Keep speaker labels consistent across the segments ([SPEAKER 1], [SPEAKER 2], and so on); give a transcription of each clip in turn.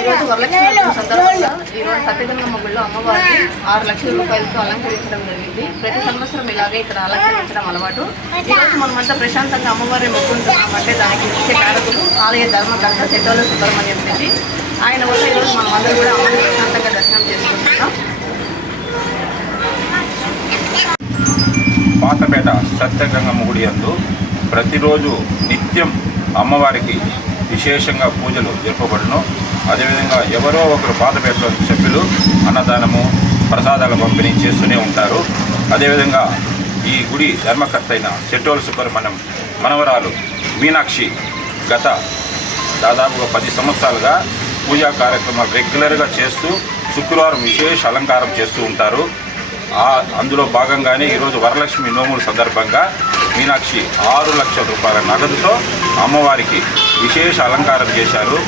[SPEAKER 1] ఈరోజు వరలక్ష్మి సందర్భంగా ఈరోజు సత్యగంగమ్మ గుళ్ళో అమ్మవారికి ఆరు లక్షల రూపాయలతో అలంకరించడం జరిగింది. ప్రతి సంవత్సరం ఇలాగే ఇక్కడ అలంకరించడం అలవాటు. ఈరోజు మనమంతా ప్రశాంతంగా అమ్మవారిని మొక్కుంటున్నామంటే దానికి ముఖ్య కారకులు ఆలయ ధర్మకర్త సెటోల సుబ్రహ్మణ్యం రెడ్డి. ఆయన వల్ల ఈరోజు మనమందరం కూడా అమ్మవారిని ప్రశాంతంగా దర్శనం చేసుకుంటున్నాం.
[SPEAKER 2] పాతపేట సత్యగంగమ్మ గుడి అందు ప్రతిరోజు నిత్యం అమ్మవారికి విశేషంగా పూజలు జరపబడును అదేవిధంగా ఎవరో ఒకరు పాతపేటలో సభ్యులు అన్నదానము ప్రసాదాల పంపిణీ చేస్తూనే ఉంటారు. అదేవిధంగా ఈ గుడి ధర్మకర్త అయిన సెట్టోల్ సుబ్రహ్మణ్యం మనవరాలు మీనాక్షి గత దాదాపుగా పది సంవత్సరాలుగా పూజా కార్యక్రమాలు రెగ్యులర్గా చేస్తూ శుక్రవారం విశేష అలంకారం చేస్తూ ఉంటారు. అందులో భాగంగానే ఈరోజు వరలక్ష్మి నోముల సందర్భంగా మీనాక్షి ఆరు లక్షల రూపాయల నగదుతో అమ్మవారికి విశేష అలంకారం చేశారు.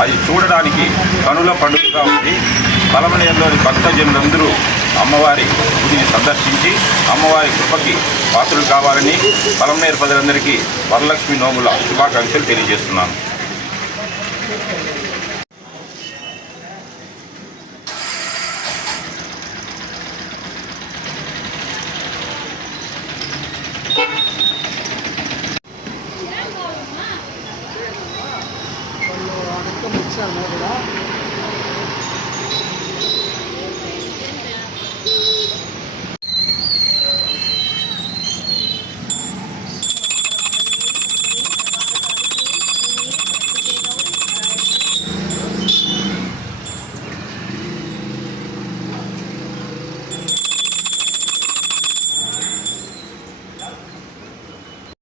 [SPEAKER 2] అది చూడడానికి కనుల పండుగగా ఉంది. పలమనేరులోని భక్తజనులందరూ అమ్మవారి గుడిని సందర్శించి అమ్మవారి కృపకి పాత్రలు కావాలని పలమనేరు ప్రజలందరికీ వరలక్ష్మి నోముల శుభాకాంక్షలు తెలియజేస్తున్నాను.
[SPEAKER 3] వాళ్ళు ఆ మొత్తం ఇచ్చారు కూడా